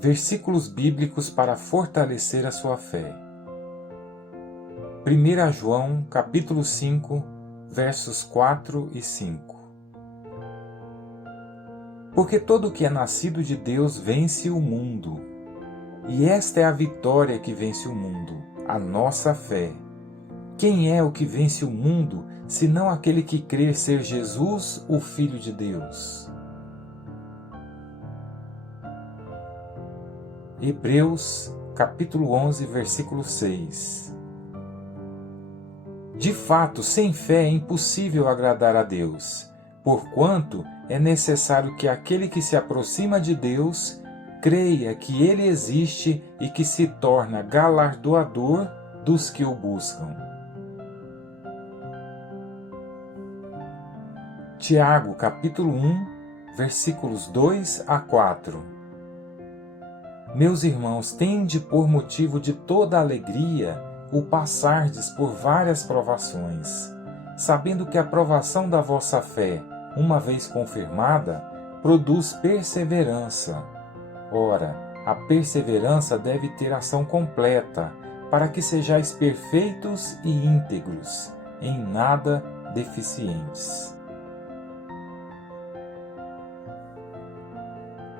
Versículos bíblicos para fortalecer a sua fé. 1 João, capítulo 5, versos 4 e 5. Porque todo o que é nascido de Deus vence o mundo. E esta é a vitória que vence o mundo, a nossa fé. Quem é o que vence o mundo, senão aquele que crê ser Jesus, o Filho de Deus? Hebreus, capítulo 11, versículo 6. De fato, sem fé é impossível agradar a Deus, porquanto é necessário que aquele que se aproxima de Deus creia que Ele existe e que se torna galardoador dos que o buscam. Tiago, capítulo 1, versículos 2 a 4. Meus irmãos, tende por motivo de toda alegria o passardes por várias provações, sabendo que a provação da vossa fé, uma vez confirmada, produz perseverança. Ora, a perseverança deve ter ação completa, para que sejais perfeitos e íntegros, em nada deficientes.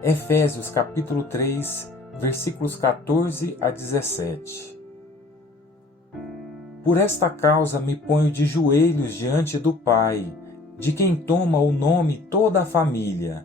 Efésios capítulo 3, versículos 14 a 17. Por esta causa me ponho de joelhos diante do Pai, de quem toma o nome toda a família,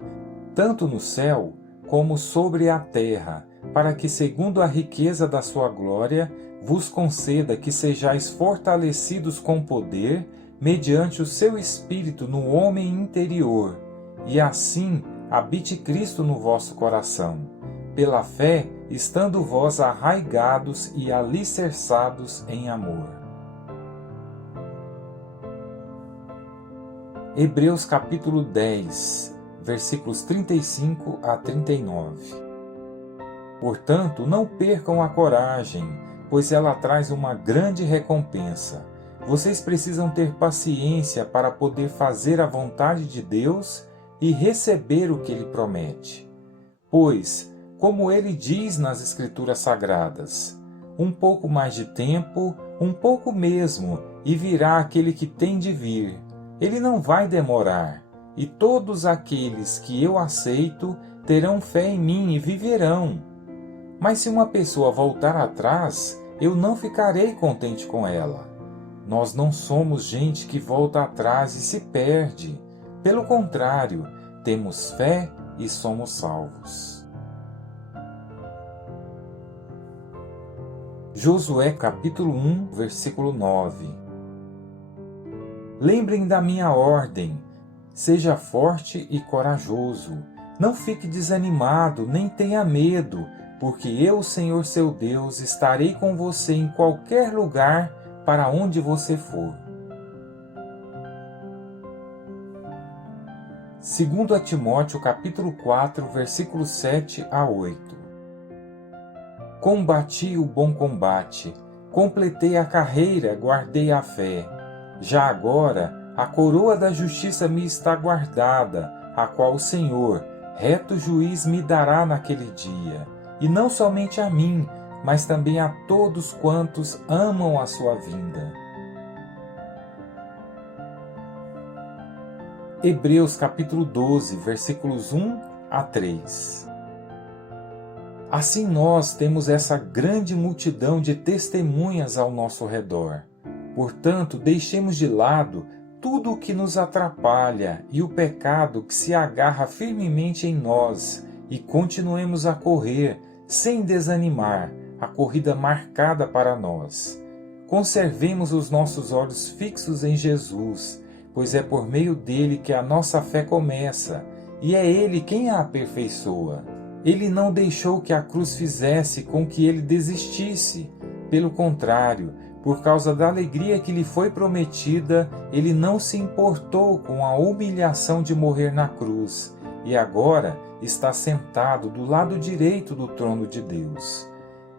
tanto no céu como sobre a terra, para que, segundo a riqueza da sua glória, vos conceda que sejais fortalecidos com poder, mediante o seu Espírito no homem interior, e assim habite Cristo no vosso coração. Pela fé, estando vós arraigados e alicerçados em amor. Hebreus capítulo 10, versículos 35 a 39. Portanto, não percam a coragem, pois ela traz uma grande recompensa. Vocês precisam ter paciência para poder fazer a vontade de Deus e receber o que Ele promete. Pois, como ele diz nas Escrituras Sagradas, um pouco mais de tempo, um pouco mesmo, e virá aquele que tem de vir. Ele não vai demorar, e todos aqueles que eu aceito terão fé em mim e viverão. Mas se uma pessoa voltar atrás, eu não ficarei contente com ela. Nós não somos gente que volta atrás e se perde. Pelo contrário, temos fé e somos salvos. Josué capítulo 1, versículo 9. Lembrem da minha ordem, seja forte e corajoso, não fique desanimado, nem tenha medo, porque eu, Senhor seu Deus, estarei com você em qualquer lugar para onde você for. 2 Timóteo capítulo 4, versículos 7 a 8. Combati o bom combate, completei a carreira, guardei a fé. Já agora, a coroa da justiça me está guardada, a qual o Senhor, reto juiz, me dará naquele dia. E não somente a mim, mas também a todos quantos amam a sua vinda. Hebreus capítulo 12, versículos 1 a 3. Assim nós temos essa grande multidão de testemunhas ao nosso redor. Portanto, deixemos de lado tudo o que nos atrapalha e o pecado que se agarra firmemente em nós e continuemos a correr, sem desanimar, a corrida marcada para nós. Conservemos os nossos olhos fixos em Jesus, pois é por meio dele que a nossa fé começa, e é ele quem a aperfeiçoa. Ele não deixou que a cruz fizesse com que ele desistisse. Pelo contrário, por causa da alegria que lhe foi prometida, ele não se importou com a humilhação de morrer na cruz, e agora está sentado do lado direito do trono de Deus.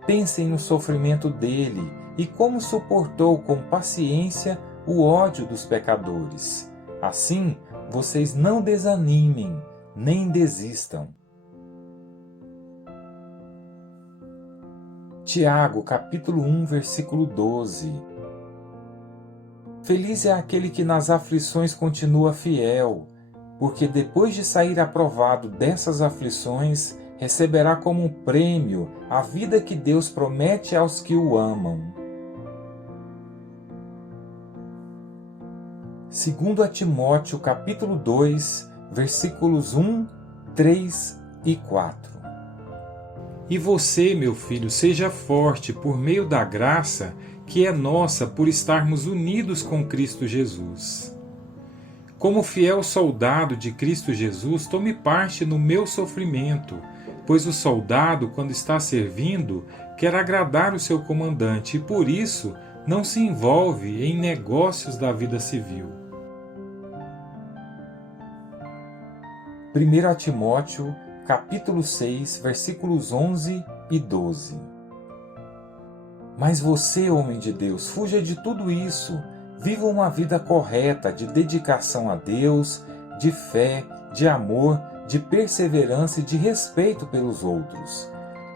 Pensem no sofrimento dele e como suportou com paciência o ódio dos pecadores. Assim, vocês não desanimem, nem desistam. Tiago, capítulo 1, versículo 12. Feliz é aquele que nas aflições continua fiel, porque depois de sair aprovado dessas aflições, receberá como um prêmio a vida que Deus promete aos que o amam. 2 Timóteo, capítulo 2, versículos 1, 3 e 4. E você, meu filho, seja forte por meio da graça que é nossa por estarmos unidos com Cristo Jesus. Como fiel soldado de Cristo Jesus, tome parte no meu sofrimento, pois o soldado, quando está servindo, quer agradar o seu comandante e, por isso, não se envolve em negócios da vida civil. 1 Timóteo, capítulo 6, versículos 11 e 12. Mas você, homem de Deus, fuja de tudo isso. Viva uma vida correta de dedicação a Deus, de fé, de amor, de perseverança e de respeito pelos outros.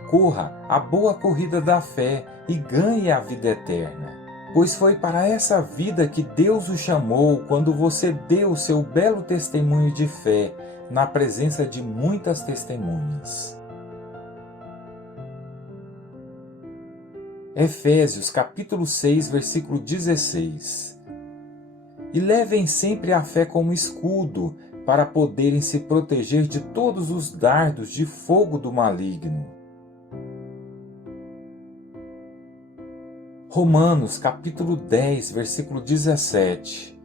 Corra a boa corrida da fé e ganhe a vida eterna. Pois foi para essa vida que Deus o chamou quando você deu seu belo testemunho de fé na presença de muitas testemunhas. Efésios capítulo 6, versículo 16. E levem sempre a fé como escudo, para poderem se proteger de todos os dardos de fogo do maligno. Romanos capítulo 10, versículo 17.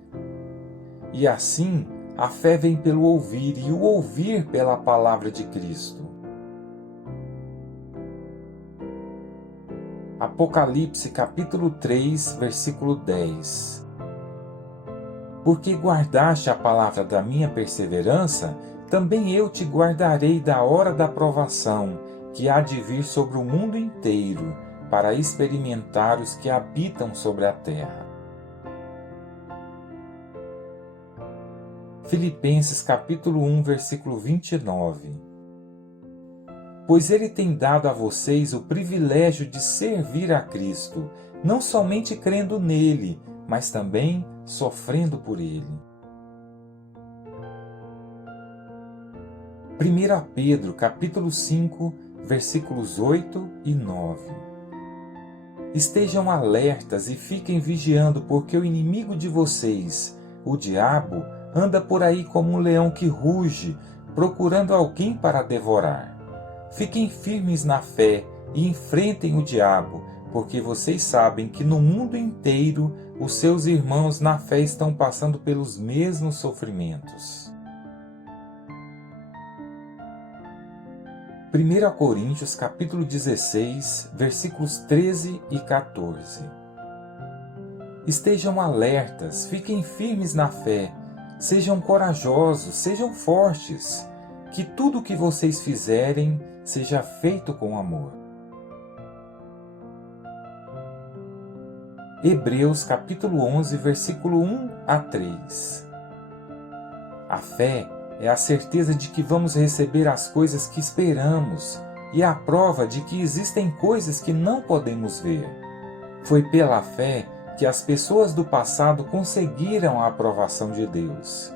E assim, a fé vem pelo ouvir, e o ouvir pela palavra de Cristo. Apocalipse capítulo 3, versículo 10. Porque guardaste a palavra da minha perseverança, também eu te guardarei da hora da provação, que há de vir sobre o mundo inteiro, para experimentar os que habitam sobre a terra. Filipenses capítulo 1, versículo 29. Pois ele tem dado a vocês o privilégio de servir a Cristo, não somente crendo nele, mas também sofrendo por ele. 1 Pedro capítulo 5, versículos 8 e 9. Estejam alertas e fiquem vigiando, porque o inimigo de vocês, o diabo, anda por aí como um leão que ruge, procurando alguém para devorar. Fiquem firmes na fé e enfrentem o diabo, porque vocês sabem que no mundo inteiro os seus irmãos na fé estão passando pelos mesmos sofrimentos. 1 Coríntios capítulo 16, versículos 13 e 14. Estejam alertas, fiquem firmes na fé, sejam corajosos, sejam fortes, que tudo o que vocês fizerem seja feito com amor. Hebreus capítulo 11, versículo 1 a 3. A fé é a certeza de que vamos receber as coisas que esperamos e a prova de que existem coisas que não podemos ver. Foi pela fé que as pessoas do passado conseguiram a aprovação de Deus.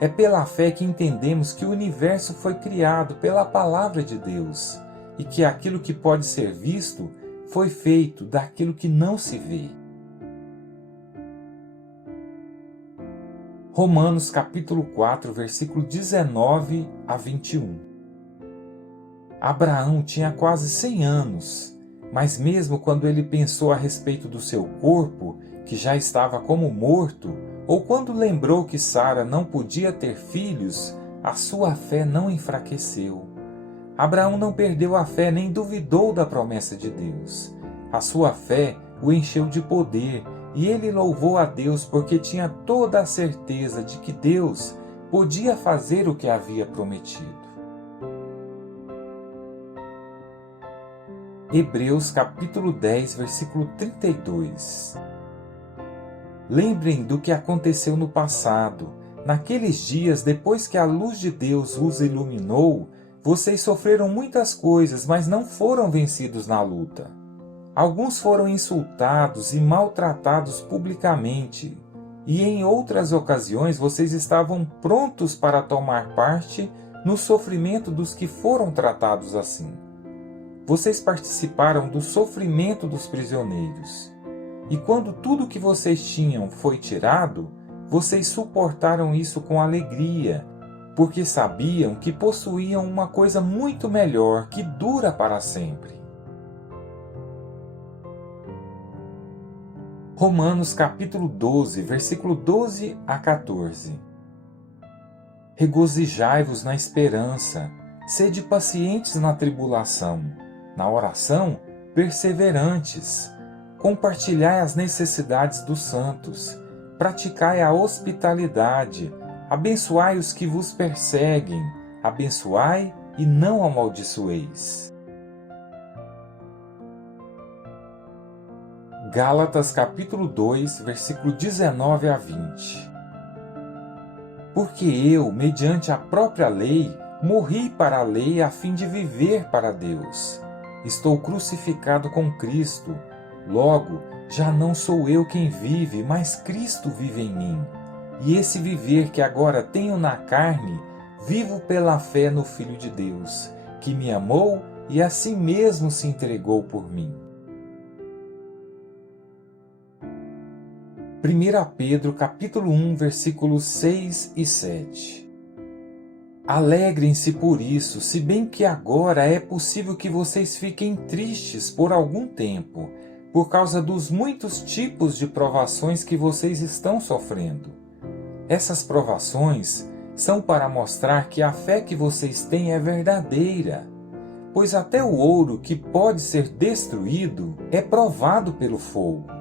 É pela fé que entendemos que o universo foi criado pela palavra de Deus e que aquilo que pode ser visto foi feito daquilo que não se vê. Romanos capítulo 4, versículo 19 a 21. Abraão tinha quase 100 anos, mas mesmo quando ele pensou a respeito do seu corpo, que já estava como morto, ou quando lembrou que Sara não podia ter filhos, a sua fé não enfraqueceu. Abraão não perdeu a fé nem duvidou da promessa de Deus. A sua fé o encheu de poder e ele louvou a Deus porque tinha toda a certeza de que Deus podia fazer o que havia prometido. Hebreus capítulo 10, versículo 32. Lembrem do que aconteceu no passado. Naqueles dias, depois que a luz de Deus os iluminou, vocês sofreram muitas coisas, mas não foram vencidos na luta. Alguns foram insultados e maltratados publicamente, e em outras ocasiões vocês estavam prontos para tomar parte no sofrimento dos que foram tratados assim. Vocês participaram do sofrimento dos prisioneiros. E quando tudo que vocês tinham foi tirado, vocês suportaram isso com alegria, porque sabiam que possuíam uma coisa muito melhor que dura para sempre. Romanos capítulo 12, versículo 12 a 14. Regozijai-vos na esperança, sede pacientes na tribulação, na oração, perseverantes. Compartilhai as necessidades dos santos, praticai a hospitalidade, abençoai os que vos perseguem, abençoai e não amaldiçoeis. Gálatas capítulo 2, versículo 19 a 20. Porque eu, mediante a própria lei, morri para a lei a fim de viver para Deus. Estou crucificado com Cristo. Logo, já não sou eu quem vive, mas Cristo vive em mim. E esse viver que agora tenho na carne, vivo pela fé no Filho de Deus, que me amou e a si mesmo se entregou por mim. 1 Pedro capítulo 1, versículos 6 e 7. Alegrem-se por isso, se bem que agora é possível que vocês fiquem tristes por algum tempo, por causa dos muitos tipos de provações que vocês estão sofrendo. Essas provações são para mostrar que a fé que vocês têm é verdadeira, pois até o ouro que pode ser destruído é provado pelo fogo.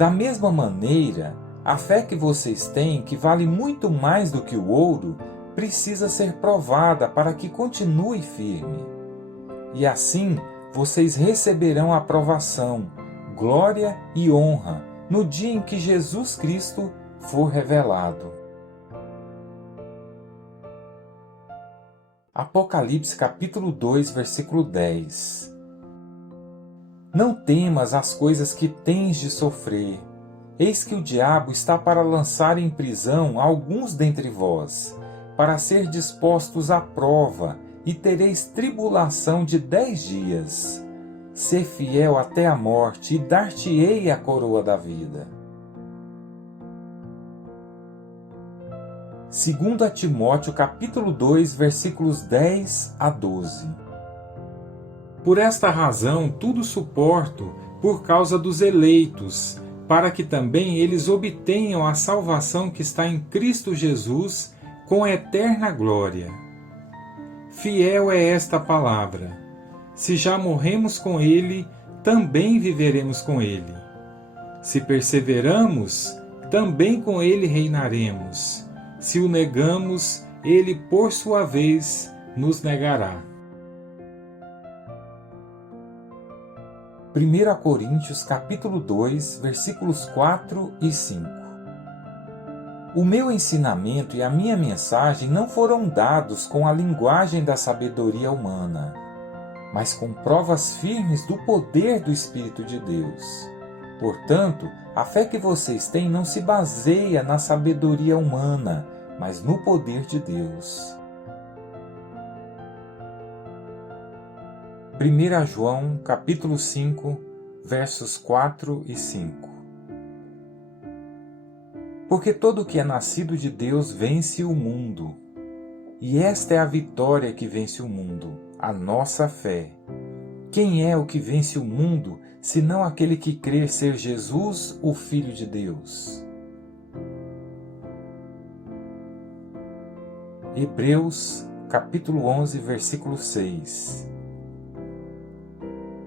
Da mesma maneira, a fé que vocês têm, que vale muito mais do que o ouro, precisa ser provada para que continue firme. E assim, vocês receberão aprovação, glória e honra no dia em que Jesus Cristo for revelado. Apocalipse capítulo 2, versículo 10. Não temas as coisas que tens de sofrer. Eis que o diabo está para lançar em prisão alguns dentre vós, para ser dispostos à prova, e tereis tribulação de 10 dias. Sê fiel até a morte, e dar-te-ei a coroa da vida. 2 Timóteo capítulo 2, versículos 10 a 12. Por esta razão tudo suporto por causa dos eleitos, para que também eles obtenham a salvação que está em Cristo Jesus com eterna glória. Fiel é esta palavra. Se já morremos com ele, também viveremos com ele. Se perseveramos, também com ele reinaremos. Se o negamos, ele por sua vez nos negará. 1 Coríntios capítulo 2, versículos 4 e 5. O meu ensinamento e a minha mensagem não foram dados com a linguagem da sabedoria humana, mas com provas firmes do poder do Espírito de Deus. Portanto, a fé que vocês têm não se baseia na sabedoria humana, mas no poder de Deus. 1 João capítulo 5, versos 4 e 5. Porque todo o que é nascido de Deus vence o mundo. E esta é a vitória que vence o mundo, a nossa fé. Quem é o que vence o mundo, senão aquele que crê ser Jesus, o Filho de Deus? Hebreus capítulo 11, versículo 6.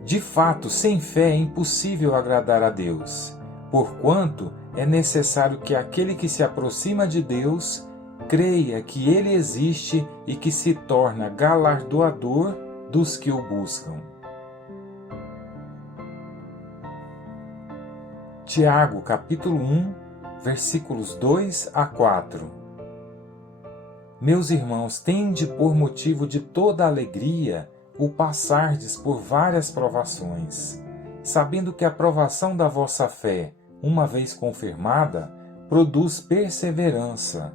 De fato, sem fé é impossível agradar a Deus, porquanto é necessário que aquele que se aproxima de Deus creia que Ele existe e que se torna galardoador dos que o buscam. Tiago, capítulo 1, versículos 2 a 4. Meus irmãos, tende por motivo de toda alegria o passardes por várias provações, sabendo que a provação da vossa fé, uma vez confirmada, produz perseverança.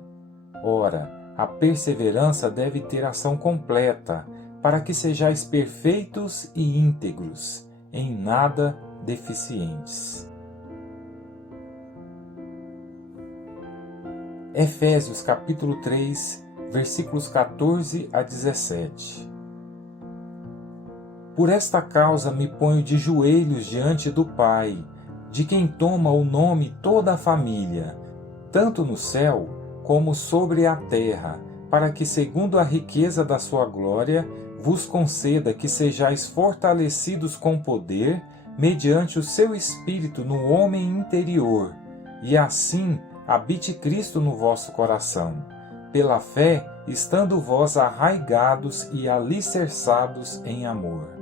Ora, a perseverança deve ter ação completa, para que sejais perfeitos e íntegros, em nada deficientes. Efésios capítulo 3, versículos 14 a 17. Por esta causa me ponho de joelhos diante do Pai, de quem toma o nome toda a família, tanto no céu como sobre a terra, para que, segundo a riqueza da sua glória, vos conceda que sejais fortalecidos com poder, mediante o seu Espírito no homem interior, e assim habite Cristo no vosso coração, pela fé, estando vós arraigados e alicerçados em amor.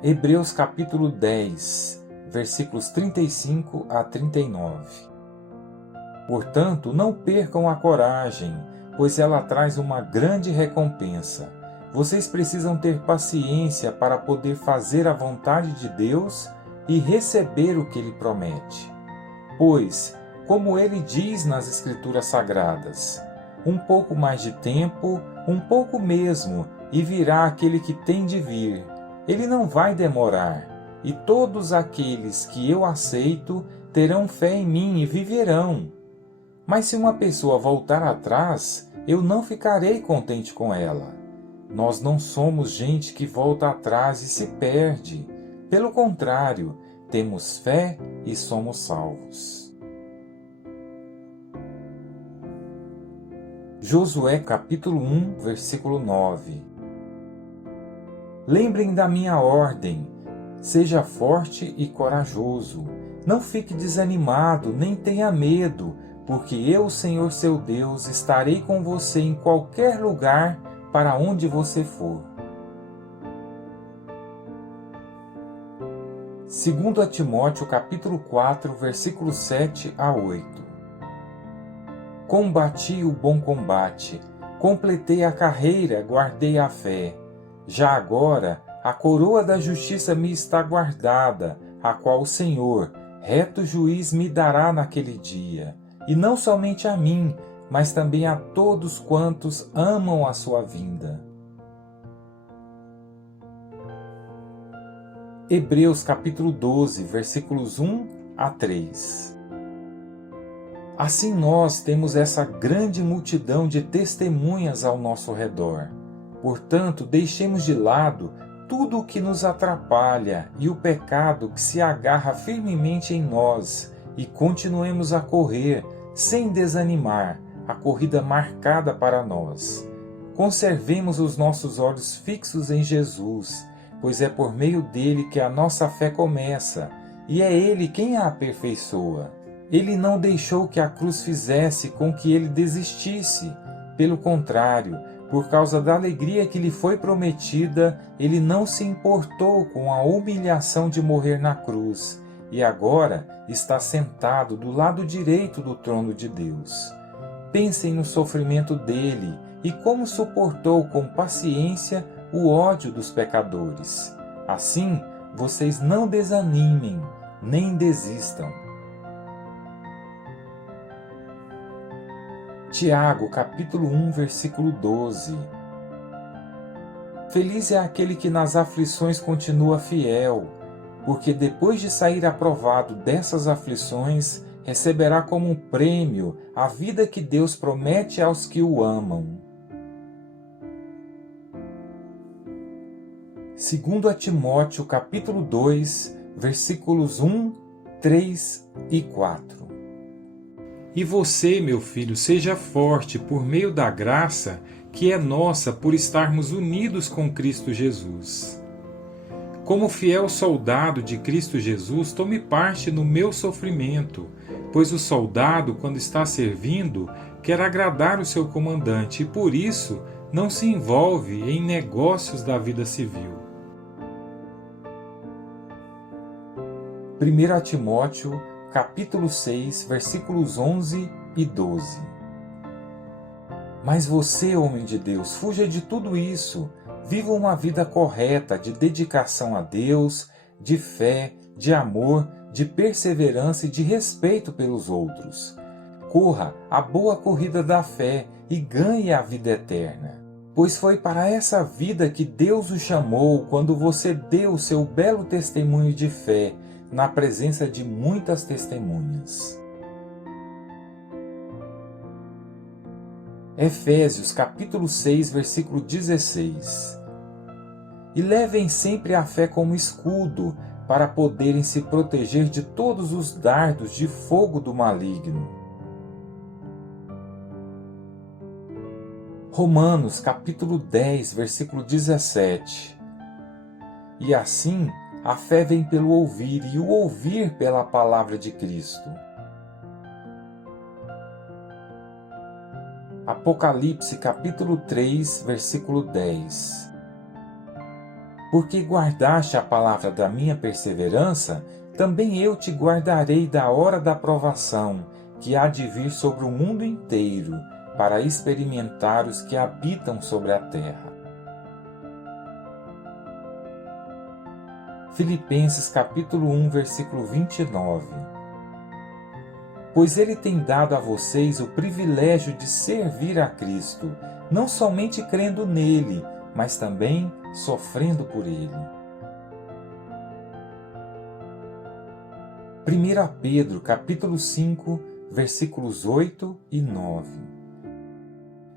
Hebreus capítulo 10, versículos 35 a 39. Portanto, não percam a coragem, pois ela traz uma grande recompensa. Vocês precisam ter paciência para poder fazer a vontade de Deus e receber o que Ele promete. Pois, como Ele diz nas Escrituras Sagradas, um pouco mais de tempo, um pouco mesmo, e virá aquele que tem de vir. Ele não vai demorar, e todos aqueles que eu aceito terão fé em mim e viverão. Mas se uma pessoa voltar atrás, eu não ficarei contente com ela. Nós não somos gente que volta atrás e se perde. Pelo contrário, temos fé e somos salvos. Josué capítulo 1, versículo 9. Lembrem da minha ordem, seja forte e corajoso, não fique desanimado, nem tenha medo, porque eu, Senhor seu Deus, estarei com você em qualquer lugar para onde você for. 2 Timóteo capítulo 4, versículos 7 a 8. Combati o bom combate, completei a carreira, guardei a fé. Já agora, a coroa da justiça me está guardada, a qual o Senhor, reto juiz, me dará naquele dia, e não somente a mim, mas também a todos quantos amam a sua vinda. Hebreus capítulo 12, versículos 1 a 3. Assim nós temos essa grande multidão de testemunhas ao nosso redor. Portanto, deixemos de lado tudo o que nos atrapalha e o pecado que se agarra firmemente em nós e continuemos a correr, sem desanimar, a corrida marcada para nós. Conservemos os nossos olhos fixos em Jesus, pois é por meio dele que a nossa fé começa, e é ele quem a aperfeiçoa. Ele não deixou que a cruz fizesse com que ele desistisse. Pelo contrário, por causa da alegria que lhe foi prometida, ele não se importou com a humilhação de morrer na cruz, e agora está sentado do lado direito do trono de Deus. Pensem no sofrimento dele e como suportou com paciência o ódio dos pecadores. Assim, vocês não desanimem, nem desistam. Tiago, capítulo 1, versículo 12. Feliz é aquele que nas aflições continua fiel, porque depois de sair aprovado dessas aflições, receberá como um prêmio a vida que Deus promete aos que o amam. 2 Timóteo, capítulo 2, versículos 1, 3 e 4. E você, meu filho, seja forte por meio da graça que é nossa por estarmos unidos com Cristo Jesus. Como fiel soldado de Cristo Jesus, tome parte no meu sofrimento, pois o soldado, quando está servindo, quer agradar o seu comandante e, por isso, não se envolve em negócios da vida civil. 1 Timóteo, capítulo 6, versículos 11 e 12. Mas você, homem de Deus, fuja de tudo isso. Viva uma vida correta de dedicação a Deus, de fé, de amor, de perseverança e de respeito pelos outros. Corra a boa corrida da fé e ganhe a vida eterna. Pois foi para essa vida que Deus o chamou quando você deu o seu belo testemunho de fé na presença de muitas testemunhas. Efésios capítulo 6, versículo 16. E levem sempre a fé como escudo, para poderem se proteger de todos os dardos de fogo do maligno. Romanos capítulo 10, versículo 17. E assim, a fé vem pelo ouvir, e o ouvir pela palavra de Cristo. Apocalipse capítulo 3, versículo 10. Porque guardaste a palavra da minha perseverança, também eu te guardarei da hora da provação, que há de vir sobre o mundo inteiro, para experimentar os que habitam sobre a terra. Filipenses capítulo 1, versículo 29. Pois ele tem dado a vocês o privilégio de servir a Cristo, não somente crendo nele, mas também sofrendo por ele. 1 Pedro capítulo 5, versículos 8 e 9.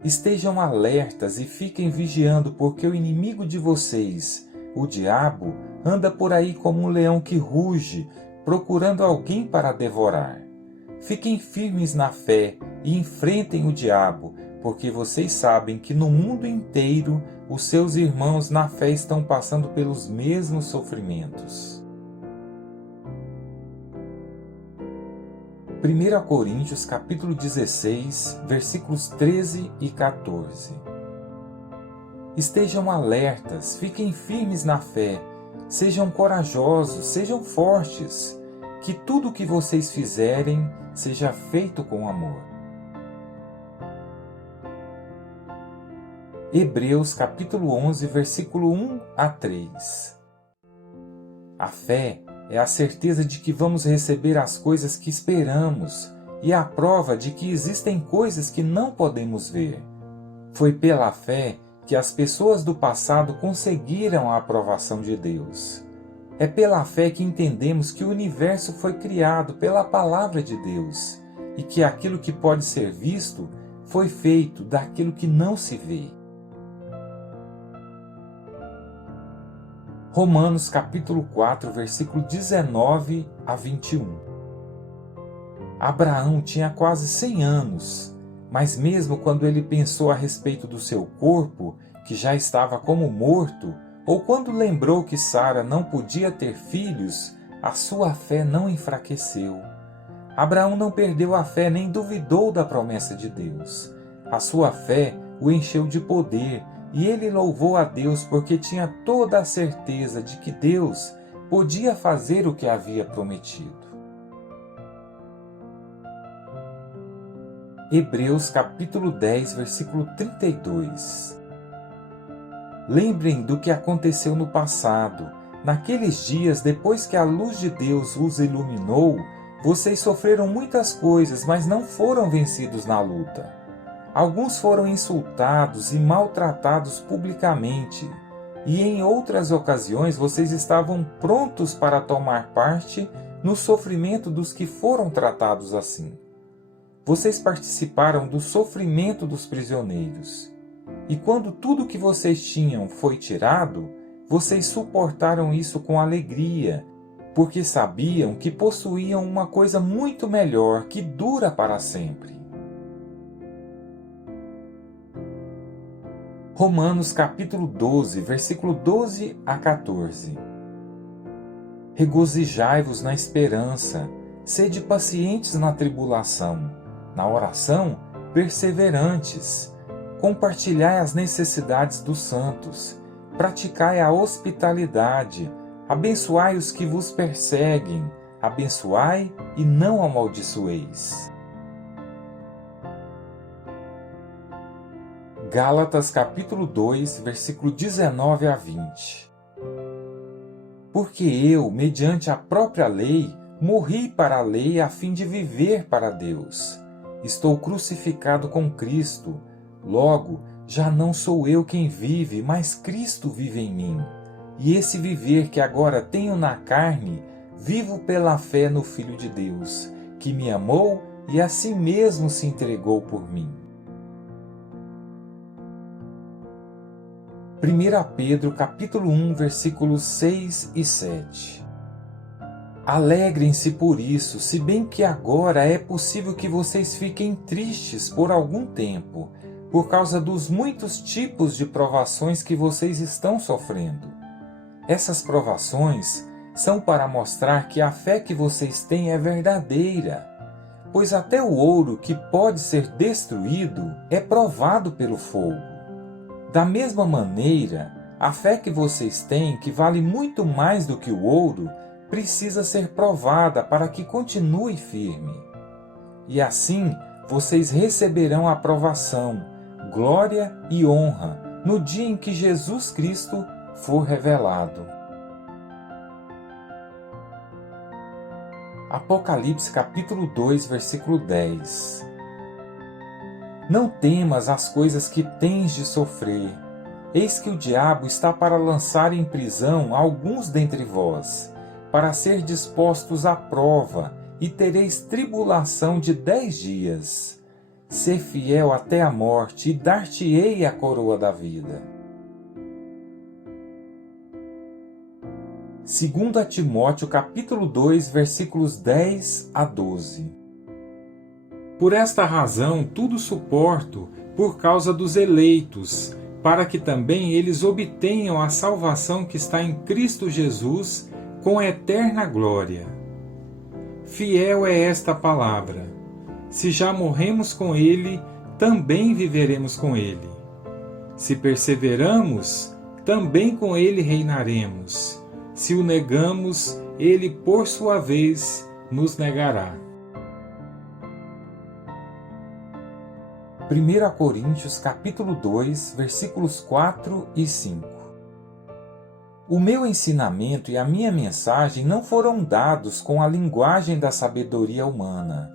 Estejam alertas e fiquem vigiando, porque o inimigo de vocês, o diabo, anda por aí como um leão que ruge, procurando alguém para devorar. Fiquem firmes na fé e enfrentem o diabo, porque vocês sabem que no mundo inteiro os seus irmãos na fé estão passando pelos mesmos sofrimentos. 1 Coríntios capítulo 16, versículos 13 e 14. Estejam alertas, fiquem firmes na fé, sejam corajosos, sejam fortes, que tudo o que vocês fizerem seja feito com amor. Hebreus capítulo 11, versículo 1 a 3. A fé é a certeza de que vamos receber as coisas que esperamos e a prova de que existem coisas que não podemos ver. Foi pela fé que as pessoas do passado conseguiram a aprovação de Deus. É pela fé que entendemos que o universo foi criado pela palavra de Deus e que aquilo que pode ser visto foi feito daquilo que não se vê. Romanos capítulo 4, versículo 19 a 21. Abraão tinha quase 100 anos, mas mesmo quando ele pensou a respeito do seu corpo, que já estava como morto, ou quando lembrou que Sara não podia ter filhos, a sua fé não enfraqueceu. Abraão não perdeu a fé nem duvidou da promessa de Deus. A sua fé o encheu de poder, e ele louvou a Deus porque tinha toda a certeza de que Deus podia fazer o que havia prometido. Hebreus capítulo 10, versículo 32. Lembrem do que aconteceu no passado. Naqueles dias, depois que a luz de Deus os iluminou, vocês sofreram muitas coisas, mas não foram vencidos na luta. Alguns foram insultados e maltratados publicamente, e em outras ocasiões vocês estavam prontos para tomar parte no sofrimento dos que foram tratados assim. Vocês participaram do sofrimento dos prisioneiros. E quando tudo que vocês tinham foi tirado, vocês suportaram isso com alegria, porque sabiam que possuíam uma coisa muito melhor que dura para sempre. Romanos capítulo 12, versículo 12 a 14. Regozijai-vos na esperança, sede pacientes na tribulação, na oração perseverantes, compartilhai as necessidades dos santos, praticai a hospitalidade, abençoai os que vos perseguem, abençoai e não amaldiçoeis. Gálatas capítulo 2, versículo 19 a 20. Porque eu, mediante a própria lei, morri para a lei a fim de viver para Deus. Estou crucificado com Cristo. Logo, já não sou eu quem vive, mas Cristo vive em mim. E esse viver que agora tenho na carne, vivo pela fé no Filho de Deus, que me amou e a si mesmo se entregou por mim. 1 Pedro capítulo 1, versículos 6 e 7. Alegrem-se por isso, se bem que agora é possível que vocês fiquem tristes por algum tempo, por causa dos muitos tipos de provações que vocês estão sofrendo. Essas provações são para mostrar que a fé que vocês têm é verdadeira, pois até o ouro que pode ser destruído é provado pelo fogo. Da mesma maneira, a fé que vocês têm, que vale muito mais do que o ouro, precisa ser provada para que continue firme. E assim, vocês receberão a aprovação, glória e honra no dia em que Jesus Cristo for revelado. Apocalipse capítulo 2, versículo 10. Não temas as coisas que tens de sofrer. Eis que o diabo está para lançar em prisão alguns dentre vós, para ser dispostos à prova, e tereis tribulação de 10 dias. Ser fiel até a morte, e dar-te-ei a coroa da vida. 2 Timóteo capítulo 2, versículos 10 a 12. Por esta razão tudo suporto por causa dos eleitos, para que também eles obtenham a salvação que está em Cristo Jesus com eterna glória. Fiel é esta palavra. Se já morremos com Ele, também viveremos com Ele. Se perseveramos, também com Ele reinaremos. Se o negamos, Ele, por sua vez, nos negará. 1 Coríntios capítulo 2, versículos 4 e 5. O meu ensinamento e a minha mensagem não foram dados com a linguagem da sabedoria humana,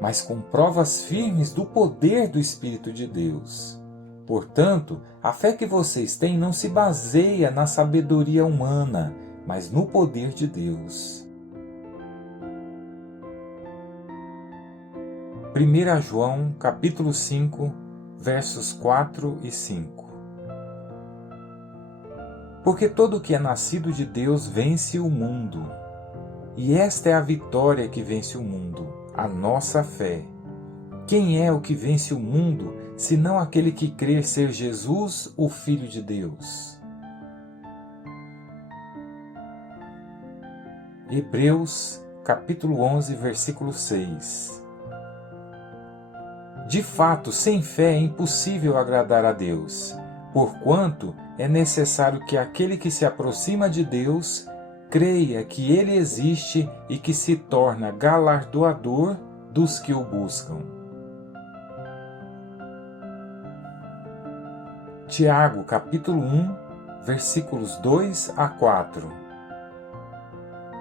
mas com provas firmes do poder do Espírito de Deus. Portanto, a fé que vocês têm não se baseia na sabedoria humana, mas no poder de Deus. 1 João capítulo 5, versos 4 e 5. Porque todo o que é nascido de Deus vence o mundo. E esta é a vitória que vence o mundo, a nossa fé. Quem é o que vence o mundo, senão aquele que crê ser Jesus, o Filho de Deus? Hebreus capítulo 11, versículo 6. De fato, sem fé é impossível agradar a Deus, porquanto é necessário que aquele que se aproxima de Deus creia que Ele existe e que se torna galardoador dos que o buscam. Tiago, capítulo 1, versículos 2 a 4.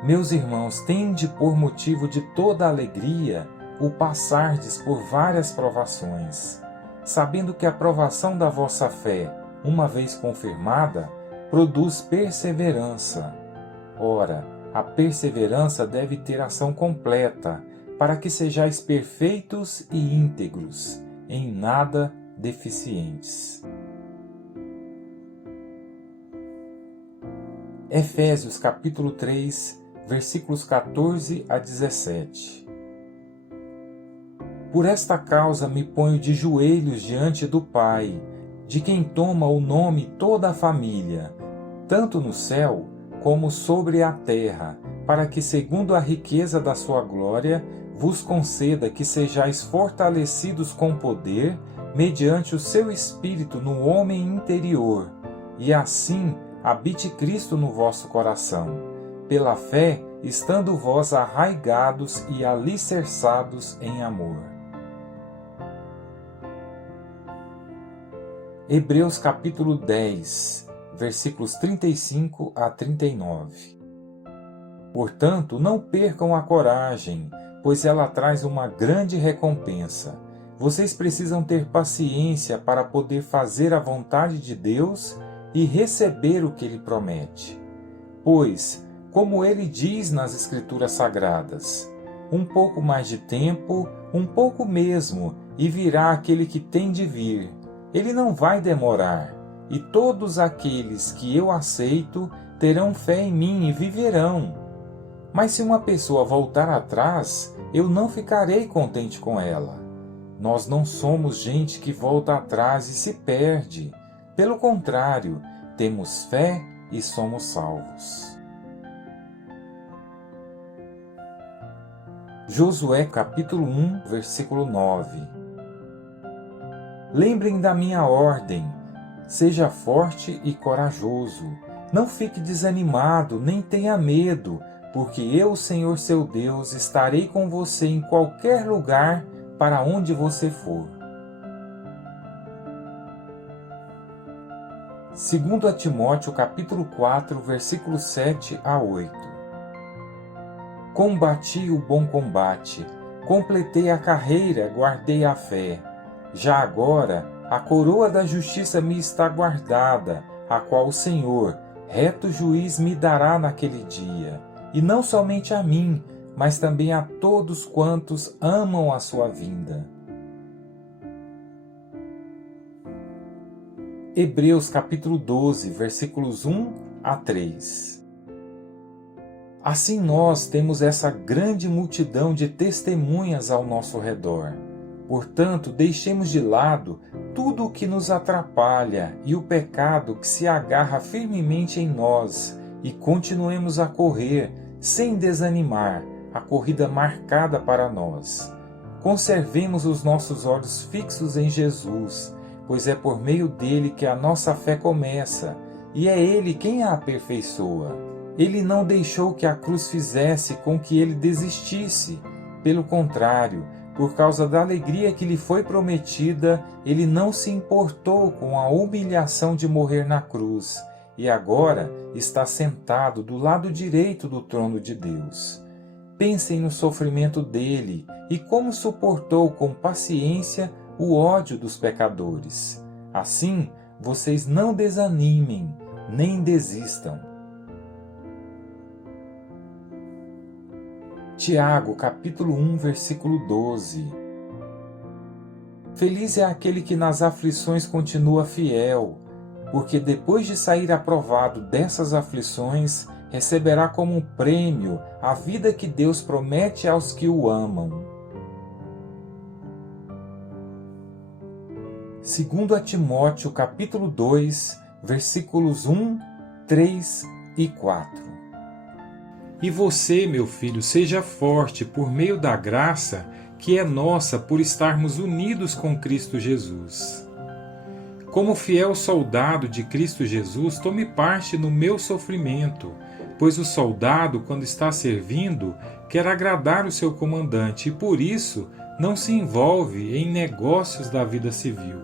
Meus irmãos, tende por motivo de toda alegria o passardes por várias provações, sabendo que a provação da vossa fé, uma vez confirmada, produz perseverança. Ora, a perseverança deve ter ação completa, para que sejais perfeitos e íntegros, em nada deficientes. Efésios capítulo 3, versículos 14 a 17. Por esta causa me ponho de joelhos diante do Pai, de quem toma o nome toda a família, tanto no céu como sobre a terra, para que, segundo a riqueza da sua glória, vos conceda que sejais fortalecidos com poder, mediante o seu Espírito no homem interior, e assim habite Cristo no vosso coração, pela fé, estando vós arraigados e alicerçados em amor. Hebreus capítulo 10, versículos 35 a 39. Portanto, não percam a coragem, pois ela traz uma grande recompensa. Vocês precisam ter paciência para poder fazer a vontade de Deus e receber o que Ele promete. Pois, como Ele diz nas Escrituras Sagradas, um pouco mais de tempo, um pouco mesmo, e virá aquele que tem de vir. Ele não vai demorar, e todos aqueles que eu aceito terão fé em mim e viverão. Mas se uma pessoa voltar atrás, eu não ficarei contente com ela. Nós não somos gente que volta atrás e se perde. Pelo contrário, temos fé e somos salvos. Josué capítulo 1, versículo 9. Lembrem da minha ordem. Seja forte e corajoso. Não fique desanimado, nem tenha medo, porque eu, Senhor seu Deus, estarei com você em qualquer lugar para onde você for. 2 Timóteo capítulo 4, versículos 7 a 8. Combati o bom combate, completei a carreira, guardei a fé. Já agora, a coroa da justiça me está guardada, a qual o Senhor, reto juiz, me dará naquele dia. E não somente a mim, mas também a todos quantos amam a sua vinda. Hebreus capítulo 12, versículos 1 a 3. Assim nós temos essa grande multidão de testemunhas ao nosso redor. Portanto, deixemos de lado tudo o que nos atrapalha e o pecado que se agarra firmemente em nós e continuemos a correr, sem desanimar, a corrida marcada para nós. Conservemos os nossos olhos fixos em Jesus, pois é por meio dele que a nossa fé começa, e é ele quem a aperfeiçoa. Ele não deixou que a cruz fizesse com que ele desistisse. Pelo contrário, por causa da alegria que lhe foi prometida, ele não se importou com a humilhação de morrer na cruz, e agora está sentado do lado direito do trono de Deus. Pensem no sofrimento dele e como suportou com paciência o ódio dos pecadores. Assim, vocês não desanimem, nem desistam. Tiago, capítulo 1, versículo 12. Feliz é aquele que nas aflições continua fiel, porque depois de sair aprovado dessas aflições, receberá como um prêmio a vida que Deus promete aos que o amam. 2 Timóteo, capítulo 2, versículos 1, 3 e 4. E você, meu filho, seja forte por meio da graça que é nossa por estarmos unidos com Cristo Jesus. Como fiel soldado de Cristo Jesus, tome parte no meu sofrimento, pois o soldado, quando está servindo, quer agradar o seu comandante e, por isso, não se envolve em negócios da vida civil.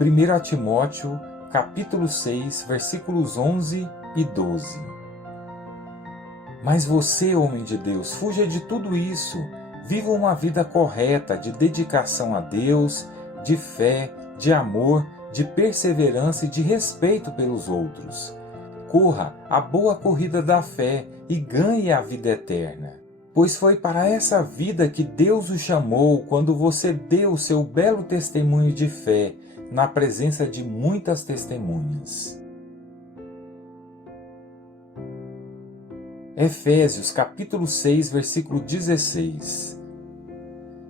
1 Timóteo, capítulo 6, versículos 11 e 12. Mas você, homem de Deus, fuja de tudo isso. Viva uma vida correta de dedicação a Deus, de fé, de amor, de perseverança e de respeito pelos outros. Corra a boa corrida da fé e ganhe a vida eterna. Pois foi para essa vida que Deus o chamou quando você deu o seu belo testemunho de fé na presença de muitas testemunhas. Efésios capítulo 6, versículo 16.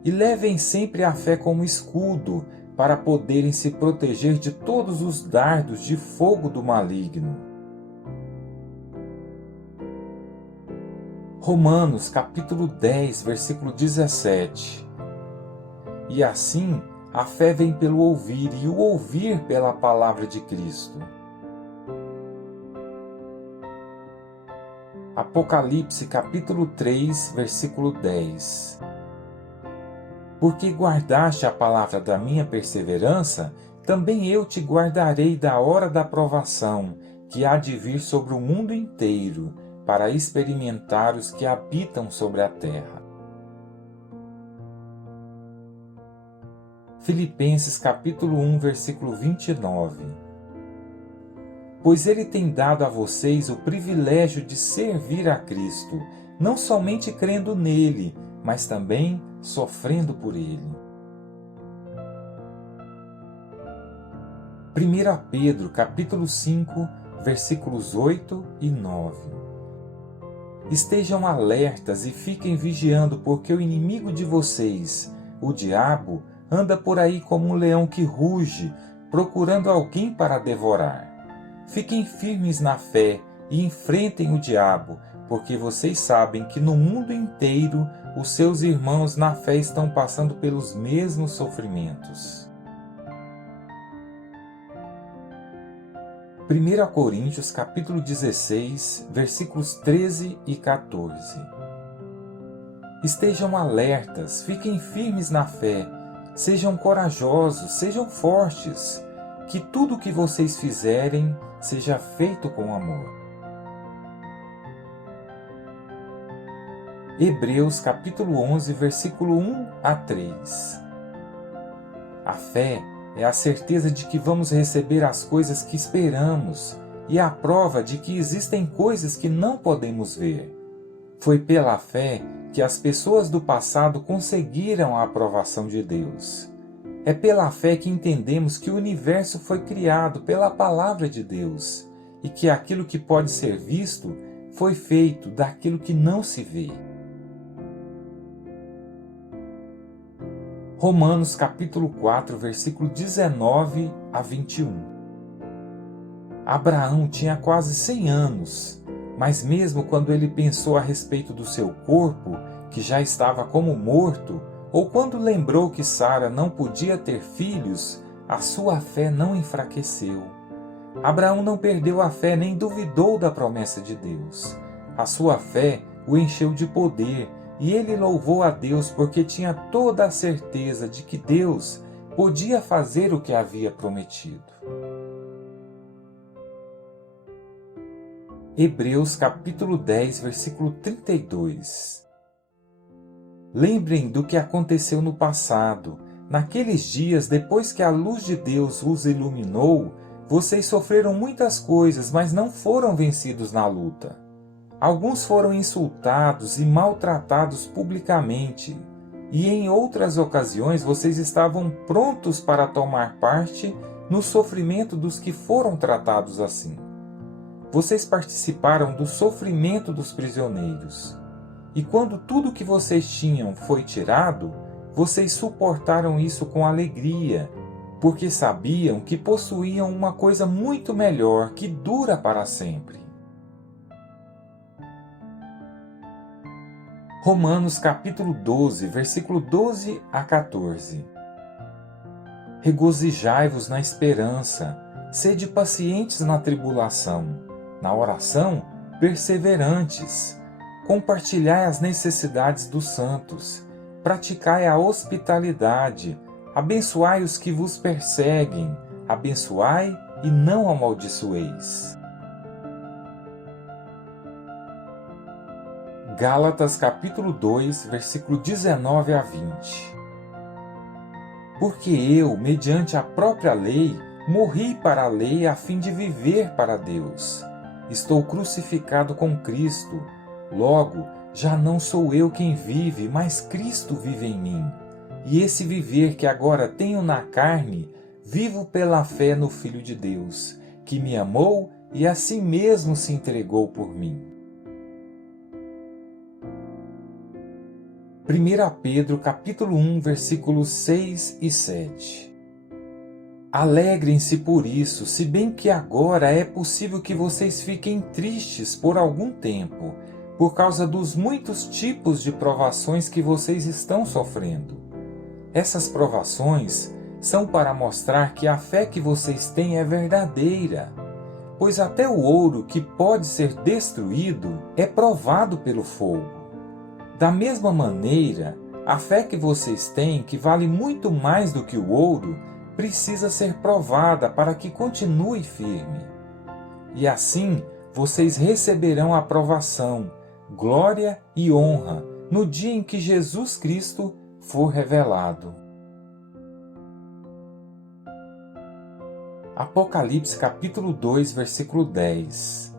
E levem sempre a fé como escudo, para poderem se proteger de todos os dardos de fogo do maligno. Romanos capítulo 10, versículo 17. E assim, a fé vem pelo ouvir, e o ouvir pela palavra de Cristo. Apocalipse capítulo 3, versículo 10. Porque guardaste a palavra da minha perseverança, também eu te guardarei da hora da provação, que há de vir sobre o mundo inteiro, para experimentar os que habitam sobre a terra. Filipenses capítulo 1, versículo 29. Pois ele tem dado a vocês o privilégio de servir a Cristo, não somente crendo nele, mas também sofrendo por ele. 1 Pedro capítulo 5, versículos 8 e 9. Estejam alertas e fiquem vigiando, porque o inimigo de vocês, o diabo, anda por aí como um leão que ruge, procurando alguém para devorar. Fiquem firmes na fé e enfrentem o diabo, porque vocês sabem que no mundo inteiro os seus irmãos na fé estão passando pelos mesmos sofrimentos. 1 Coríntios capítulo 16, versículos 13 e 14. Estejam alertas, fiquem firmes na fé, sejam corajosos, sejam fortes, que tudo o que vocês fizerem seja feito com amor. Hebreus capítulo 11, versículo 1 a 3. A fé é a certeza de que vamos receber as coisas que esperamos e a prova de que existem coisas que não podemos ver. Foi pela fé que as pessoas do passado conseguiram a aprovação de Deus. É pela fé que entendemos que o universo foi criado pela palavra de Deus e que aquilo que pode ser visto foi feito daquilo que não se vê. Romanos capítulo 4, versículo 19 a 21. Abraão tinha quase 100 anos, mas mesmo quando ele pensou a respeito do seu corpo, que já estava como morto, ou quando lembrou que Sara não podia ter filhos, a sua fé não enfraqueceu. Abraão não perdeu a fé nem duvidou da promessa de Deus. A sua fé o encheu de poder, e ele louvou a Deus porque tinha toda a certeza de que Deus podia fazer o que havia prometido. Hebreus capítulo 10, versículo 32. Lembrem do que aconteceu no passado. Naqueles dias, depois que a luz de Deus os iluminou, vocês sofreram muitas coisas, mas não foram vencidos na luta. Alguns foram insultados e maltratados publicamente, e em outras ocasiões vocês estavam prontos para tomar parte no sofrimento dos que foram tratados assim. Vocês participaram do sofrimento dos prisioneiros, e quando tudo que vocês tinham foi tirado, vocês suportaram isso com alegria, porque sabiam que possuíam uma coisa muito melhor que dura para sempre. Romanos capítulo 12, versículo 12 a 14. Regozijai-vos na esperança, sede pacientes na tribulação, na oração, perseverantes, compartilhai as necessidades dos santos, praticai a hospitalidade, abençoai os que vos perseguem, abençoai e não amaldiçoeis. Gálatas capítulo 2, versículo 19 a 20. Porque eu, mediante a própria lei, morri para a lei a fim de viver para Deus. Estou crucificado com Cristo. Logo, já não sou eu quem vive, mas Cristo vive em mim. E esse viver que agora tenho na carne, vivo pela fé no Filho de Deus, que me amou e a si mesmo se entregou por mim. 1 Pedro capítulo 1, versículos 6 e 7. Alegrem-se por isso, se bem que agora é possível que vocês fiquem tristes por algum tempo, por causa dos muitos tipos de provações que vocês estão sofrendo. Essas provações são para mostrar que a fé que vocês têm é verdadeira, pois até o ouro que pode ser destruído é provado pelo fogo. Da mesma maneira, A fé que vocês têm, que vale muito mais do que o ouro, precisa ser provada para que continue firme. E assim vocês receberão aprovação, glória e honra no dia em que Jesus Cristo for revelado. Apocalipse capítulo 2, versículo 10.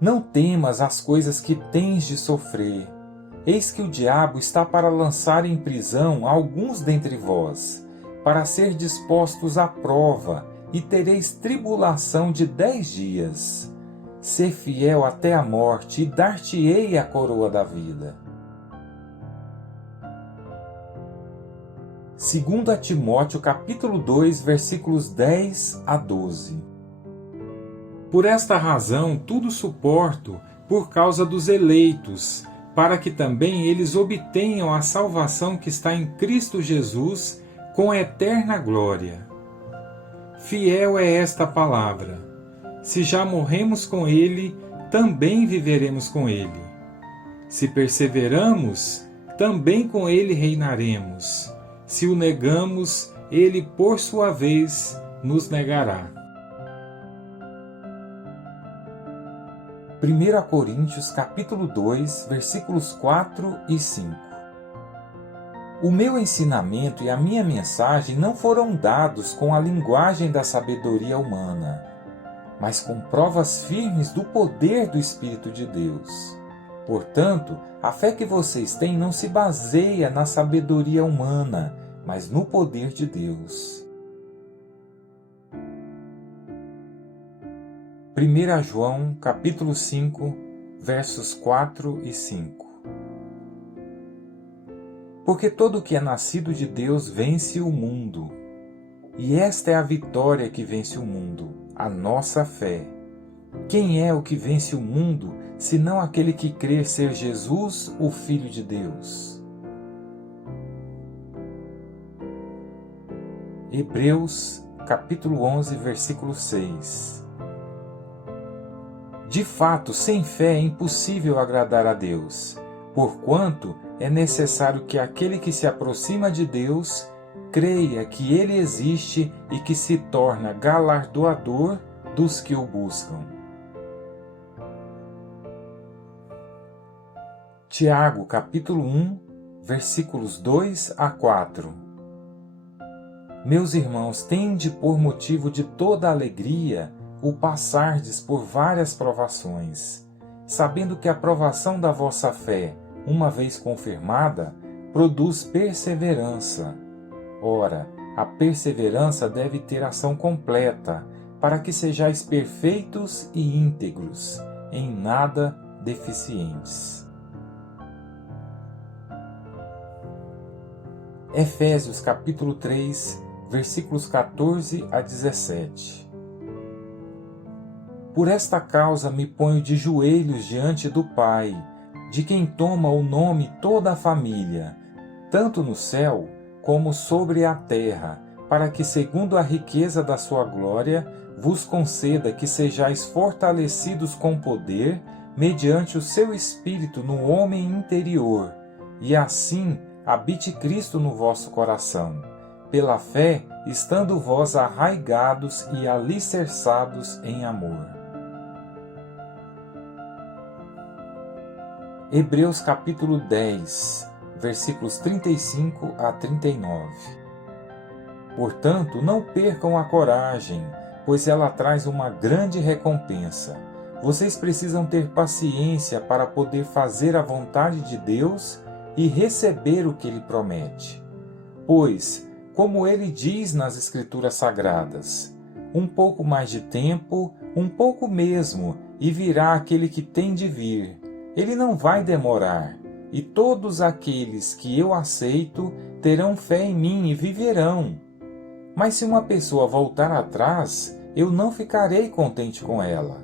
Não temas as coisas que tens de sofrer. Eis que o diabo está para lançar em prisão alguns dentre vós, para ser dispostos à prova, e tereis tribulação de 10 dias. Ser fiel até a morte, e dar-te-ei a coroa da vida. 2 Timóteo capítulo 2, versículos 10 a 12. Por esta razão tudo suporto por causa dos eleitos, para que também eles obtenham a salvação que está em Cristo Jesus com a eterna glória. Fiel é esta palavra. Se já morremos com ele, também viveremos com ele. Se perseveramos, também com ele reinaremos. Se o negamos, ele, por sua vez, nos negará. 1 Coríntios capítulo 2, versículos 4 e 5. O meu ensinamento e a minha mensagem não foram dados com a linguagem da sabedoria humana, mas com provas firmes do poder do Espírito de Deus. Portanto, a fé que vocês têm não se baseia na sabedoria humana, mas no poder de Deus. 1 João capítulo 5, versos 4 e 5. Porque todo o que é nascido de Deus vence o mundo. E esta é a vitória que vence o mundo, a nossa fé. Quem é o que vence o mundo, senão aquele que crê ser Jesus, o Filho de Deus? Hebreus capítulo 11, versículo 6. De fato, sem fé é impossível agradar a Deus, porquanto é necessário que aquele que se aproxima de Deus creia que Ele existe e que se torna galardoador dos que o buscam. Tiago, capítulo 1, versículos 2 a 4. Meus irmãos, tende por motivo de toda alegria o passardes por várias provações, sabendo que a provação da vossa fé, uma vez confirmada, produz perseverança. Ora, a perseverança deve ter ação completa, para que sejais perfeitos e íntegros, em nada deficientes. Efésios capítulo 3, versículos 14 a 17. Por esta causa me ponho de joelhos diante do Pai, de quem toma o nome toda a família, tanto no céu como sobre a terra, para que, segundo a riqueza da sua glória, vos conceda que sejais fortalecidos com poder, mediante o seu Espírito no homem interior, e assim habite Cristo no vosso coração, pela fé, estando vós arraigados e alicerçados em amor. Hebreus capítulo 10, versículos 35 a 39. Portanto, não percam a coragem, pois ela traz uma grande recompensa. Vocês precisam ter paciência para poder fazer a vontade de Deus e receber o que Ele promete. Pois, como Ele diz nas Escrituras Sagradas, um pouco mais de tempo, um pouco mesmo, e virá aquele que tem de vir. Ele não vai demorar, e todos aqueles que eu aceito terão fé em mim e viverão. Mas se uma pessoa voltar atrás, eu não ficarei contente com ela.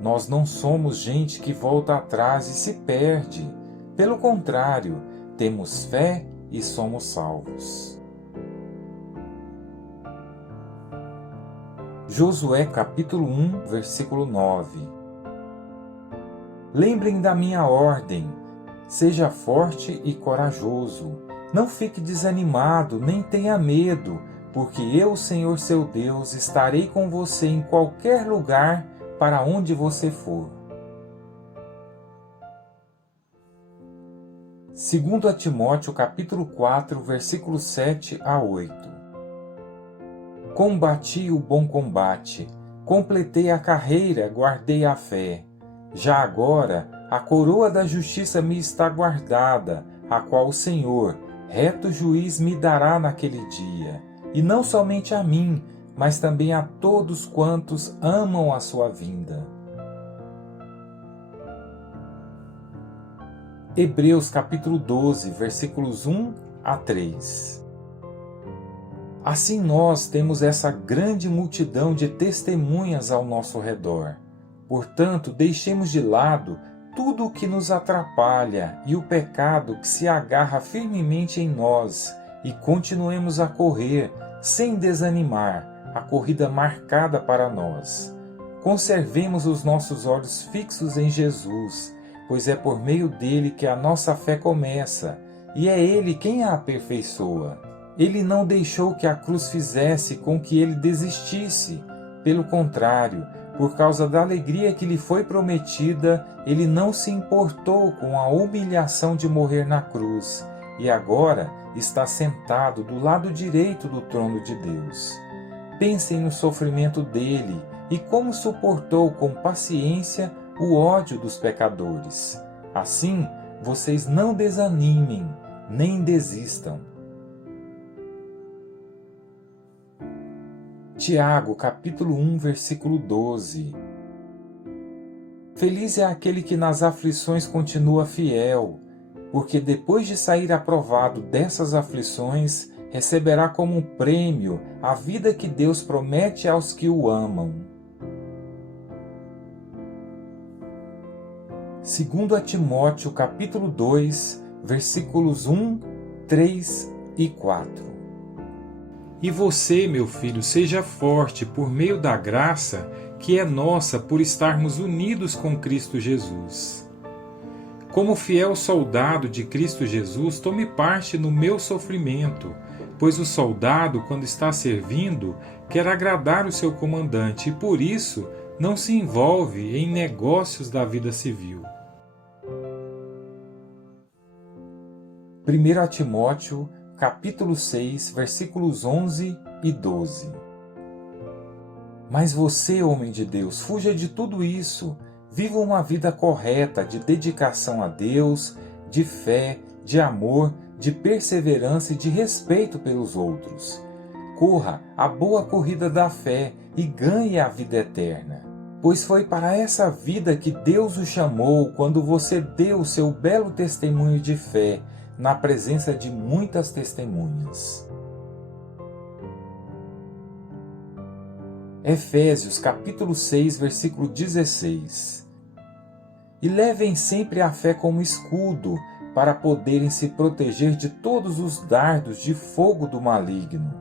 Nós não somos gente que volta atrás e se perde. Pelo contrário, temos fé e somos salvos. Josué capítulo 1, versículo 9. Lembrem da minha ordem. Seja forte e corajoso. Não fique desanimado, nem tenha medo, porque eu, Senhor seu Deus, estarei com você em qualquer lugar para onde você for. 2 Timóteo capítulo 4, versículos 7 a 8. Combati o bom combate, completei a carreira, guardei a fé. Já agora, a coroa da justiça me está guardada, a qual o Senhor, reto juiz, me dará naquele dia. E não somente a mim, mas também a todos quantos amam a sua vinda. Hebreus capítulo 12, versículos 1 a 3. Assim nós temos essa grande multidão de testemunhas ao nosso redor. Portanto, deixemos de lado tudo o que nos atrapalha e o pecado que se agarra firmemente em nós e continuemos a correr, sem desanimar, a corrida marcada para nós. Conservemos os nossos olhos fixos em Jesus, pois é por meio dele que a nossa fé começa, e é ele quem a aperfeiçoa. Ele não deixou que a cruz fizesse com que ele desistisse. Pelo contrário, por causa da alegria que lhe foi prometida, ele não se importou com a humilhação de morrer na cruz, e agora está sentado do lado direito do trono de Deus. Pensem no sofrimento dele e como suportou com paciência o ódio dos pecadores. Assim, vocês não desanimem, nem desistam. Tiago, capítulo 1, versículo 12. Feliz é aquele que nas aflições continua fiel, porque depois de sair aprovado dessas aflições, receberá como um prêmio a vida que Deus promete aos que o amam. 2 Timóteo, capítulo 2, versículos 1, 3 e 4. E você, meu filho, seja forte por meio da graça que é nossa por estarmos unidos com Cristo Jesus. Como fiel soldado de Cristo Jesus, tome parte no meu sofrimento, pois o soldado, quando está servindo, quer agradar o seu comandante e, por isso, não se envolve em negócios da vida civil. 1 Timóteo, capítulo 6, versículos 11 e 12. Mas você, homem de Deus, fuja de tudo isso. Viva uma vida correta de dedicação a Deus, de fé, de amor, de perseverança e de respeito pelos outros. Corra a boa corrida da fé e ganhe a vida eterna. Pois foi para essa vida que Deus o chamou quando você deu o seu belo testemunho de fé na presença de muitas testemunhas. Efésios capítulo 6, versículo 16. E levem sempre a fé como escudo, para poderem se proteger de todos os dardos de fogo do maligno.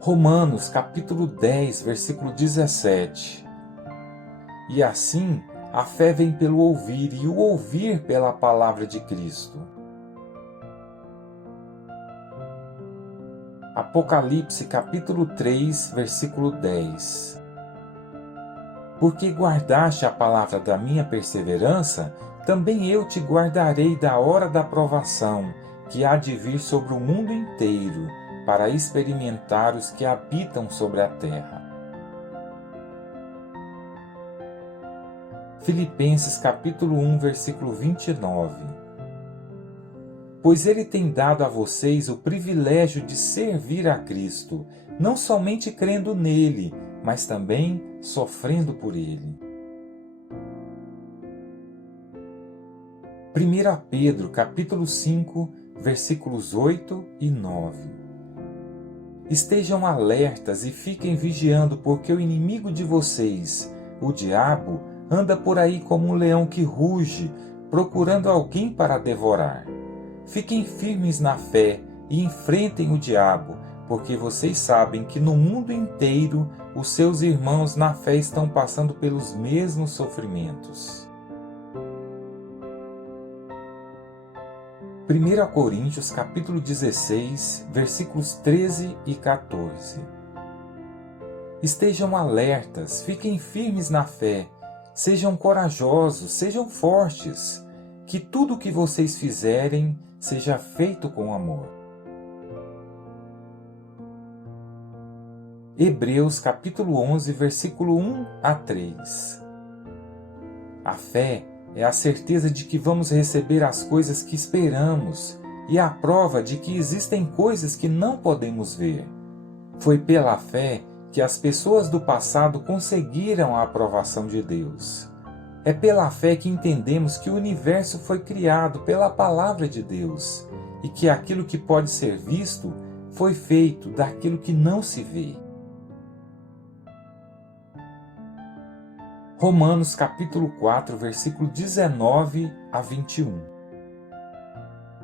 Romanos capítulo 10, versículo 17. E assim, a fé vem pelo ouvir, e o ouvir pela palavra de Cristo. Apocalipse capítulo 3, versículo 10. Porque guardaste a palavra da minha perseverança, também eu te guardarei da hora da provação, que há de vir sobre o mundo inteiro, para experimentar os que habitam sobre a terra. Filipenses capítulo 1, versículo 29. Pois ele tem dado a vocês o privilégio de servir a Cristo, não somente crendo nele, mas também sofrendo por ele. 1 Pedro capítulo 5, versículos 8 e 9. Estejam alertas e fiquem vigiando, porque o inimigo de vocês, o diabo, anda por aí como um leão que ruge, procurando alguém para devorar. Fiquem firmes na fé e enfrentem o diabo, porque vocês sabem que no mundo inteiro os seus irmãos na fé estão passando pelos mesmos sofrimentos. 1 Coríntios capítulo 16, versículos 13 e 14. Estejam alertas, fiquem firmes na fé, sejam corajosos, sejam fortes, que tudo o que vocês fizerem seja feito com amor. Hebreus capítulo 11, versículo 1 a 3. A fé é a certeza de que vamos receber as coisas que esperamos e a prova de que existem coisas que não podemos ver. Foi pela fé que as pessoas do passado conseguiram a aprovação de Deus. É pela fé que entendemos que o universo foi criado pela palavra de Deus e que aquilo que pode ser visto foi feito daquilo que não se vê. Romanos capítulo 4, versículo 19 a 21.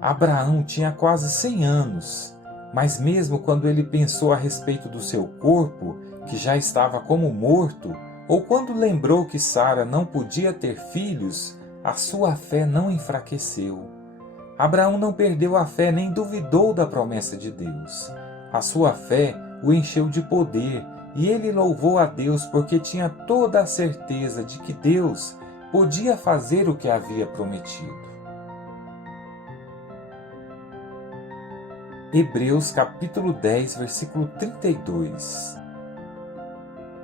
Abraão tinha quase 100 anos, mas mesmo quando ele pensou a respeito do seu corpo, que já estava como morto, ou quando lembrou que Sara não podia ter filhos, a sua fé não enfraqueceu. Abraão não perdeu a fé nem duvidou da promessa de Deus. A sua fé o encheu de poder, e ele louvou a Deus porque tinha toda a certeza de que Deus podia fazer o que havia prometido. Hebreus capítulo 10, versículo 32.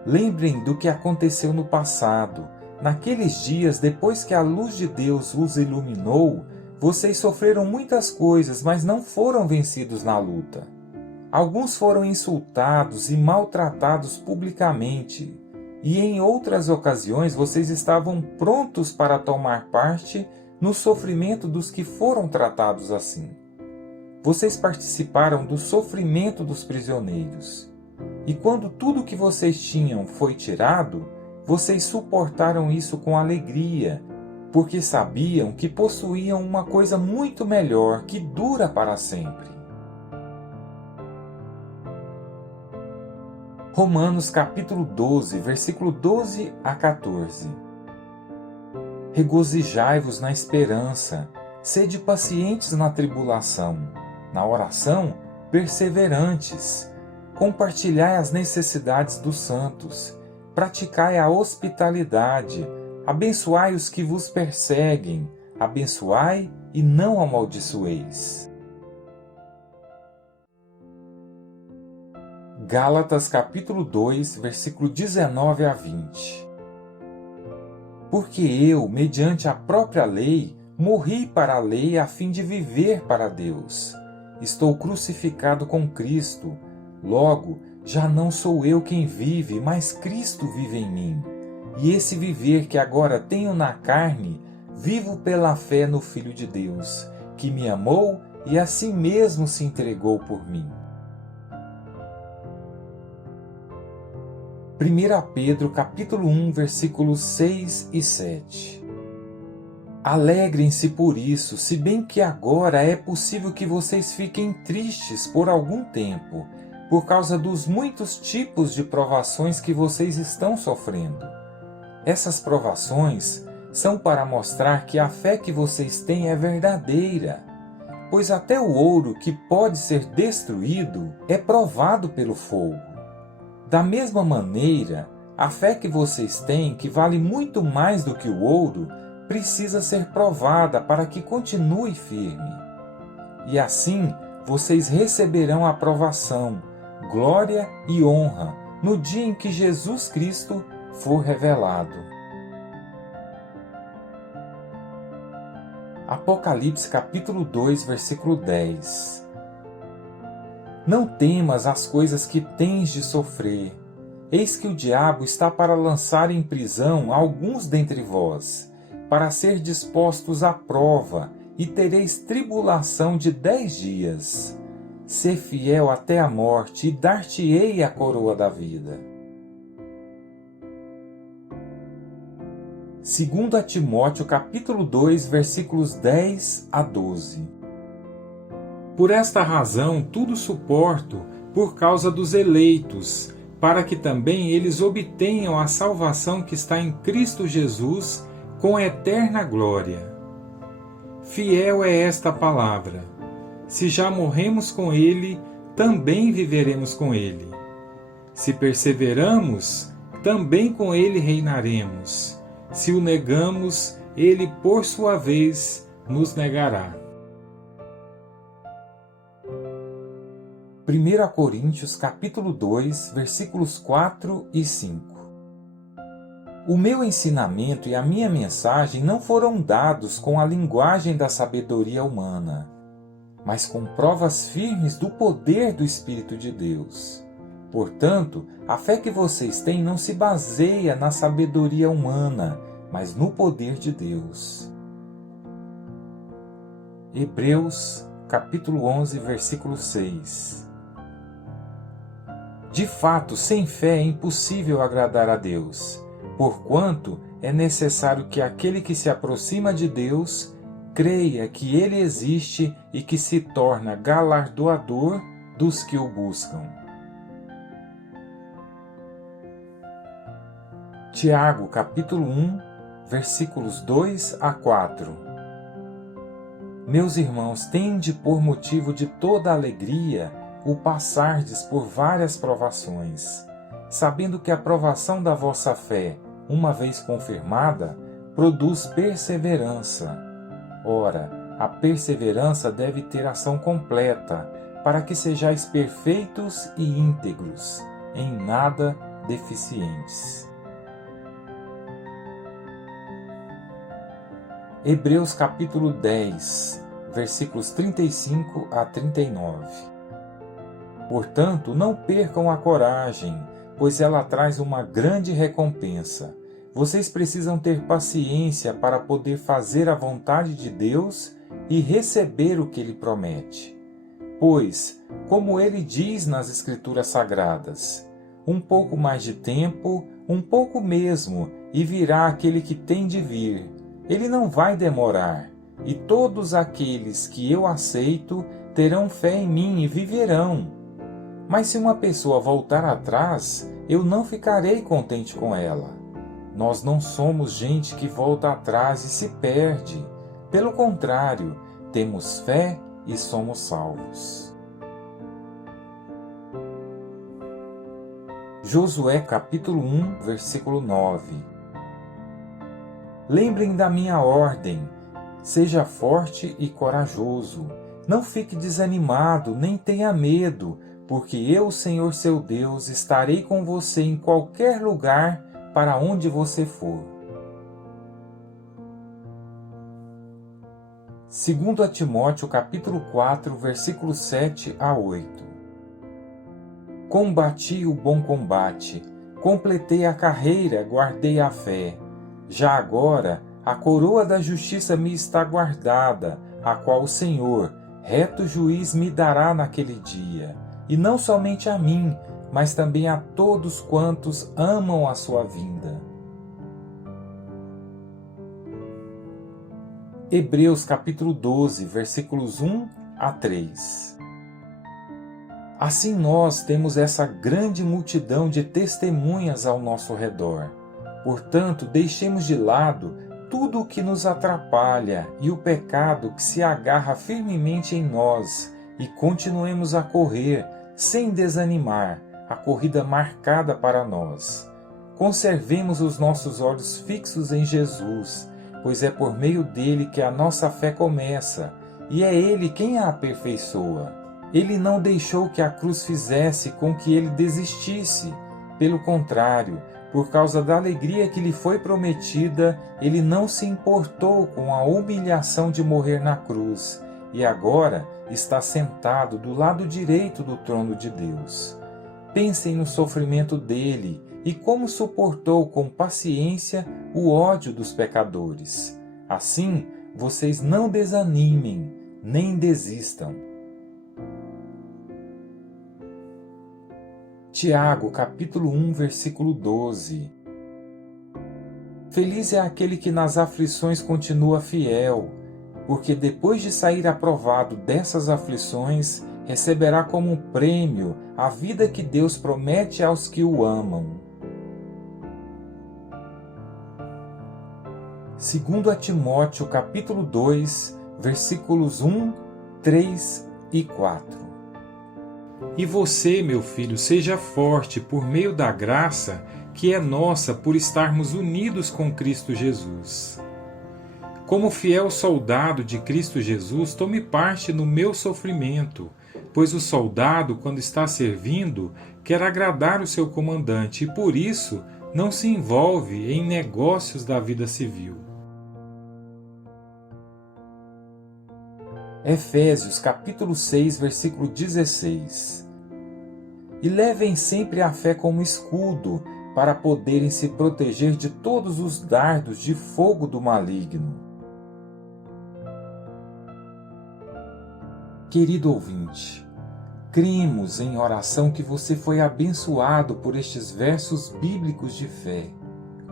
Lembrem do que aconteceu no passado. Naqueles dias, depois que a luz de Deus os iluminou, vocês sofreram muitas coisas, mas não foram vencidos na luta. Alguns foram insultados e maltratados publicamente, e em outras ocasiões vocês estavam prontos para tomar parte no sofrimento dos que foram tratados assim. Vocês participaram do sofrimento dos prisioneiros, e quando tudo o que vocês tinham foi tirado, vocês suportaram isso com alegria, porque sabiam que possuíam uma coisa muito melhor que dura para sempre. Romanos capítulo 12, versículo 12 a 14. Regozijai-vos na esperança, sede pacientes na tribulação, na oração, perseverantes. Compartilhai as necessidades dos santos, praticai a hospitalidade, abençoai os que vos perseguem, abençoai e não amaldiçoeis. Gálatas capítulo 2, versículo 19 a 20. Porque eu, mediante a própria lei, morri para a lei a fim de viver para Deus. Estou crucificado com Cristo. Logo, já não sou eu quem vive, mas Cristo vive em mim. E esse viver que agora tenho na carne, vivo pela fé no Filho de Deus, que me amou e a si mesmo se entregou por mim. 1 Pedro capítulo 1, versículos 6 e 7. Alegrem-se por isso, se bem que agora é possível que vocês fiquem tristes por algum tempo, por causa dos muitos tipos de provações que vocês estão sofrendo. Essas provações são para mostrar que a fé que vocês têm é verdadeira, pois até o ouro que pode ser destruído é provado pelo fogo. Da mesma maneira, a fé que vocês têm, que vale muito mais do que o ouro, precisa ser provada para que continue firme. E assim, vocês receberão a aprovação, glória e honra no dia em que Jesus Cristo for revelado. Apocalipse capítulo 2, versículo 10. Não temas as coisas que tens de sofrer. Eis que o diabo está para lançar em prisão alguns dentre vós, para ser dispostos à prova, e tereis tribulação de 10 dias. Sê fiel até a morte, e dar-te-ei a coroa da vida. 2 Timóteo capítulo 2, versículos 10 a 12. Por esta razão tudo suporto por causa dos eleitos, para que também eles obtenham a salvação que está em Cristo Jesus com eterna glória. Fiel é esta palavra. Se já morremos com Ele, também viveremos com Ele. Se perseveramos, também com Ele reinaremos. Se o negamos, Ele, por sua vez, nos negará. 1 Coríntios capítulo 2, versículos 4 e 5. O meu ensinamento e a minha mensagem não foram dados com a linguagem da sabedoria humana, mas com provas firmes do poder do Espírito de Deus. Portanto, a fé que vocês têm não se baseia na sabedoria humana, mas no poder de Deus. Hebreus capítulo 11, versículo 6. De fato, sem fé é impossível agradar a Deus, porquanto é necessário que aquele que se aproxima de Deus creia que Ele existe e que se torna galardoador dos que o buscam. Tiago, capítulo 1, versículos 2 a 4. Meus irmãos, tende por motivo de toda alegria o passardes por várias provações, sabendo que a provação da vossa fé, uma vez confirmada, produz perseverança. Ora, a perseverança deve ter ação completa, para que sejais perfeitos e íntegros, em nada deficientes. Hebreus capítulo 10, versículos 35 a 39. Portanto, não percam a coragem, pois ela traz uma grande recompensa. Vocês precisam ter paciência para poder fazer a vontade de Deus e receber o que Ele promete. Pois, como Ele diz nas Escrituras Sagradas, um pouco mais de tempo, um pouco mesmo, e virá aquele que tem de vir. Ele não vai demorar, e todos aqueles que eu aceito terão fé em mim e viverão. Mas se uma pessoa voltar atrás, eu não ficarei contente com ela. Nós não somos gente que volta atrás e se perde. Pelo contrário, temos fé e somos salvos. Josué capítulo 1, versículo 9. Lembrem da minha ordem. Seja forte e corajoso. Não fique desanimado, nem tenha medo, porque eu, Senhor seu Deus, estarei com você em qualquer lugar para onde você for. 2 Timóteo capítulo 4, versículos 7 a 8. Combati o bom combate, completei a carreira, guardei a fé. Já agora, a coroa da justiça me está guardada, a qual o Senhor, reto juiz, me dará naquele dia. E não somente a mim, mas também a todos quantos amam a sua vinda. Hebreus capítulo 12, versículos 1 a 3. Assim nós temos essa grande multidão de testemunhas ao nosso redor. Portanto, deixemos de lado tudo o que nos atrapalha e o pecado que se agarra firmemente em nós, e continuemos a correr, sem desanimar, a corrida marcada para nós. Conservemos os nossos olhos fixos em Jesus, pois é por meio dele que a nossa fé começa, e é ele quem a aperfeiçoa. Ele não deixou que a cruz fizesse com que ele desistisse. Pelo contrário, por causa da alegria que lhe foi prometida, ele não se importou com a humilhação de morrer na cruz, e agora está sentado do lado direito do trono de Deus. Pensem no sofrimento dele e como suportou com paciência o ódio dos pecadores. Assim, vocês não desanimem, nem desistam. Tiago, capítulo 1, versículo 12. Feliz é aquele que nas aflições continua fiel, porque depois de sair aprovado dessas aflições, receberá como prêmio a vida que Deus promete aos que o amam. 2 Timóteo capítulo 2, versículos 1, 3 e 4. E você, meu filho, seja forte por meio da graça que é nossa por estarmos unidos com Cristo Jesus. Como fiel soldado de Cristo Jesus, tome parte no meu sofrimento, pois o soldado, quando está servindo, quer agradar o seu comandante e, por isso, não se envolve em negócios da vida civil. Efésios capítulo 6, versículo 16. E levem sempre a fé como escudo, para poderem se proteger de todos os dardos de fogo do maligno. Querido ouvinte, cremos em oração que você foi abençoado por estes versos bíblicos de fé.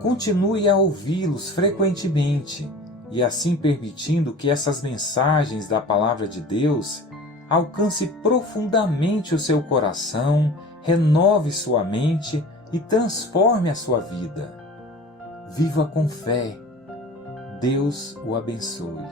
Continue a ouvi-los frequentemente e assim permitindo que essas mensagens da Palavra de Deus alcance profundamente o seu coração, renove sua mente e transforme a sua vida. Viva com fé. Deus o abençoe.